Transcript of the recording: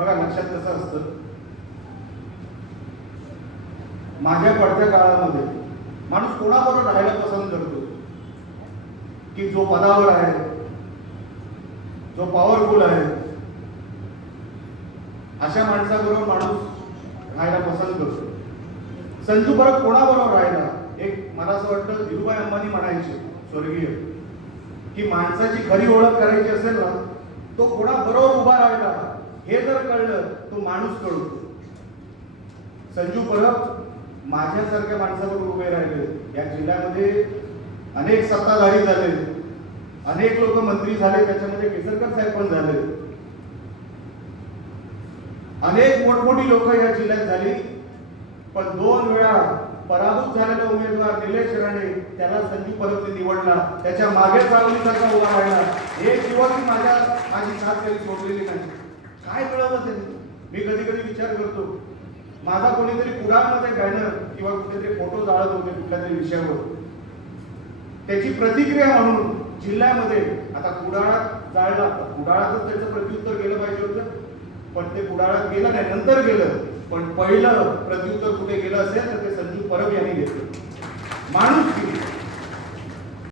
बघा लक्षात कसं असतं, माझ्या पडत्या काळामध्ये माणूस कोणाबरोबर राहायला पसंत करतो की जो पदावर आहे, जो पॉवरफुल आहे, अशा माणसाबरोबर माणूस राहायला पसंत करतो. संजू परब कोणाबरोबर राहिला? एक मला असं वाटतं धीरूभाई अंबानी म्हणायचे स्वर्गीय की माणसाची खरी ओळख करायची असेल ना, तो कोणाबरोबर उभा राहिला हे जर कळलं तो माणूस कळतो. संजू परब माझ्यासारख्या माणसाबरोबर उभे राहिले. या जिल्ह्यामध्ये अनेक सत्ताधारी झाले, अनेक लोक मंत्री झाले, त्याच्यामध्ये केसरकर साहेब पण झाले, अनेक मोठमोठी लोक या जिल्ह्यात झाली. पण 2 वेळा पराभूत झालेला उमेदवार निलेश राणे, त्याला संजू परबने निवडला, त्याच्या मागे सावलीसारखा उभा राहिला. हे दिवस माझी साथ कधी सोडलेली नाही. काय मिळवलं त्यांनी? मी कधी कधी विचार करतो, माझा कोणीतरी कुडाळमध्ये बॅनर किंवा कुठेतरी फोटो जाळत होते कुठल्या तरी विषयावर, त्याची प्रतिक्रिया म्हणून जिल्ह्यामध्ये आता कुडाळात जाळला, कुडाळातच त्याचं प्रत्युत्तर गेलं पाहिजे होतं, पण ते कुडाळात गेलं नाही, नंतर गेलं. पण पहिलं प्रत्युत्तर कुठे गेलं असेल तर ते संजू परब यांनी घेतलं. माणूस